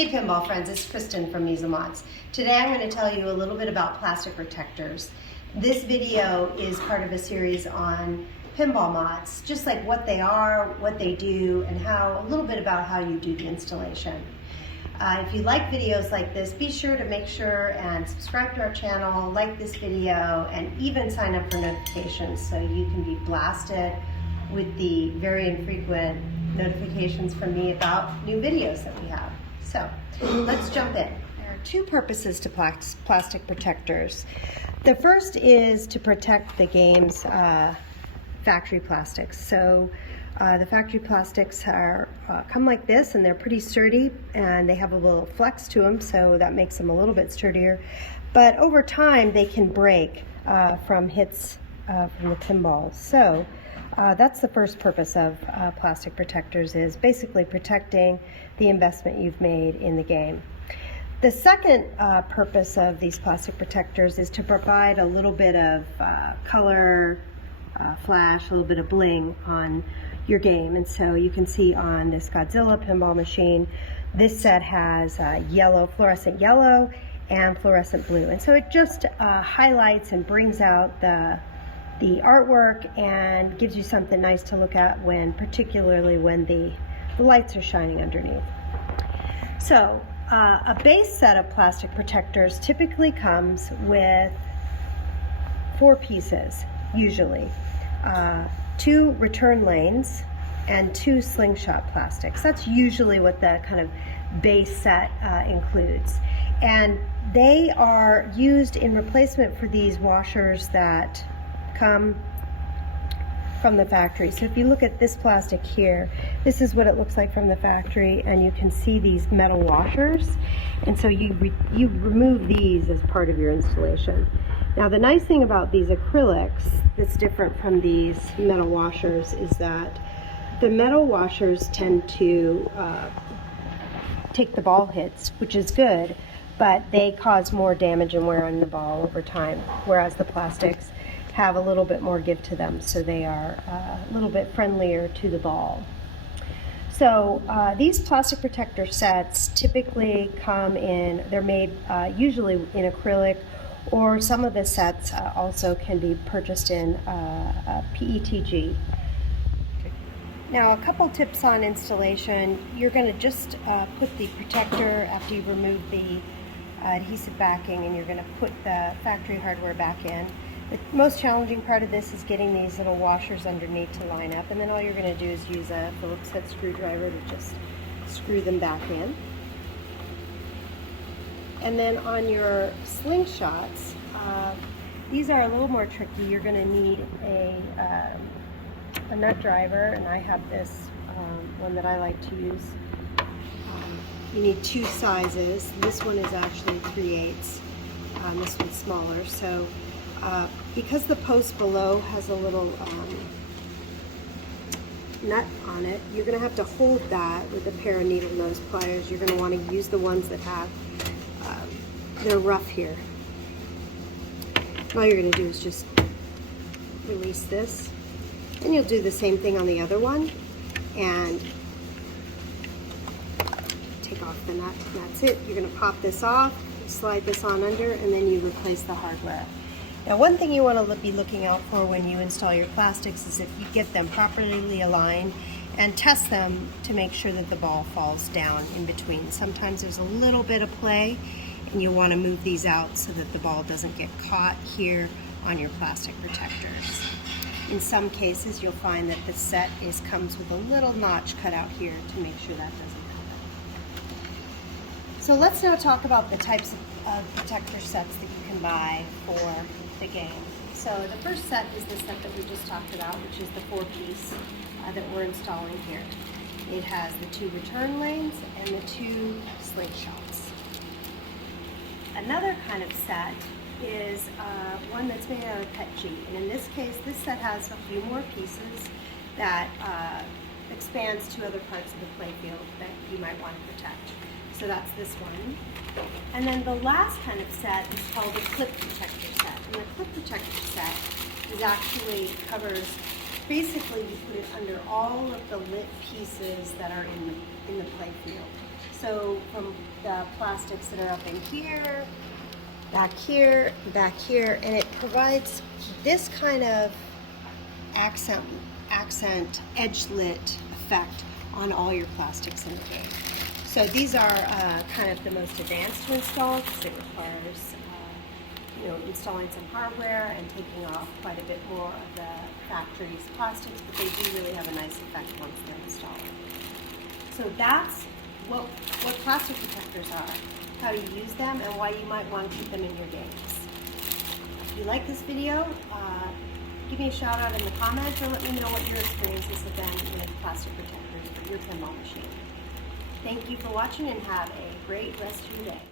Hey Pinball friends, it's Kristen from Mezel. Today I'm going to tell you a little bit about plastic protectors. This video is part of a series on pinball mods, just like what they are, what they do, and a little bit about how you do the installation. If you like videos like this, be sure to make sure and subscribe to our channel, like this video, and even sign up for notifications so you can be blasted with the very infrequent notifications from me about new videos that we have. So let's jump in. There are two purposes to plastic protectors. The first is to protect the game's factory plastics. So the factory plastics come like this, and they're pretty sturdy, and they have a little flex to them, so that makes them a little bit sturdier. But over time, they can break from hits from the pinball. So that's the first purpose of plastic protectors, is basically protecting the investment you've made in the game. The second purpose of these plastic protectors is to provide a little bit of color, flash, a little bit of bling on your game. And so you can see on this Godzilla pinball machine, this set has fluorescent yellow and fluorescent blue. And so it just highlights and brings out the artwork and gives you something nice to look at particularly when the lights are shining underneath. So a base set of plastic protectors typically comes with 4 pieces, usually. 2 return lanes and 2 slingshot plastics. That's usually what the kind of base set includes. And they are used in replacement for these washers that come from the factory. So if you look at this plastic here, this is what it looks like from the factory, and you can see these metal washers, and so you remove these as part of your installation. Now the nice thing about these acrylics that's different from these metal washers is that the metal washers tend to take the ball hits, which is good, but they cause more damage and wear on the ball over time, whereas the plastics have a little bit more give to them, so they are a little bit friendlier to the ball. So these plastic protector sets typically they're made usually in acrylic, or some of the sets also can be purchased in PETG. Now, a couple tips on installation. You're going to just put the protector after you remove the adhesive backing, and you're going to put the factory hardware back in. The most challenging part of this is getting these little washers underneath to line up, and then all you're going to do is use a Phillips head screwdriver to just screw them back in. And then on your slingshots, these are a little more tricky. You're going to need a nut driver, and I have this one that I like to use. You need 2 sizes. This one is actually 3/8. This one's smaller. So because the post below has a little nut on it, you're going to have to hold that with a pair of needle nose pliers. You're going to want to use the ones that have they're rough here. All you're going to do is just release this, and you'll do the same thing on the other one and take off the nut. That's it. You're going to pop this off, slide this on under, and then you replace the hardware. Now, one thing you want to be looking out for when you install your plastics is if you get them properly aligned, and test them to make sure that the ball falls down in between. Sometimes there's a little bit of play, and you'll want to move these out so that the ball doesn't get caught here on your plastic protectors. In some cases, you'll find that the set comes with a little notch cut out here to make sure that doesn't happen. So let's now talk about the types of protector sets that you can buy for the game. So the first set is the set that we just talked about, which is the 4-piece that we're installing here. It has the 2 return lanes and the 2 slingshots. Another kind of set is one that's made out of PETG, and in this case, this set has a few more pieces that expands to other parts of the playfield that you might want to protect. So that's this one. And then the last kind of set is called a clip protector set. And the clip protector set covers, basically you put it under all of the lit pieces that are in the playfield. So from the plastics that are up in here, back here, back here, and it provides this kind of accent edge-lit effect on all your plastics in the game. So these are kind of the most advanced to install because it requires installing some hardware and taking off quite a bit more of the factory's plastics, but they do really have a nice effect once they're installed. So that's what plastic protectors are, how to use them, and why you might want to keep them in your games. If you like this video, give me a shout out in the comments or let me know what your experiences have been with plastic protectors for your pinball machine. Thank you for watching and have a great rest of your day.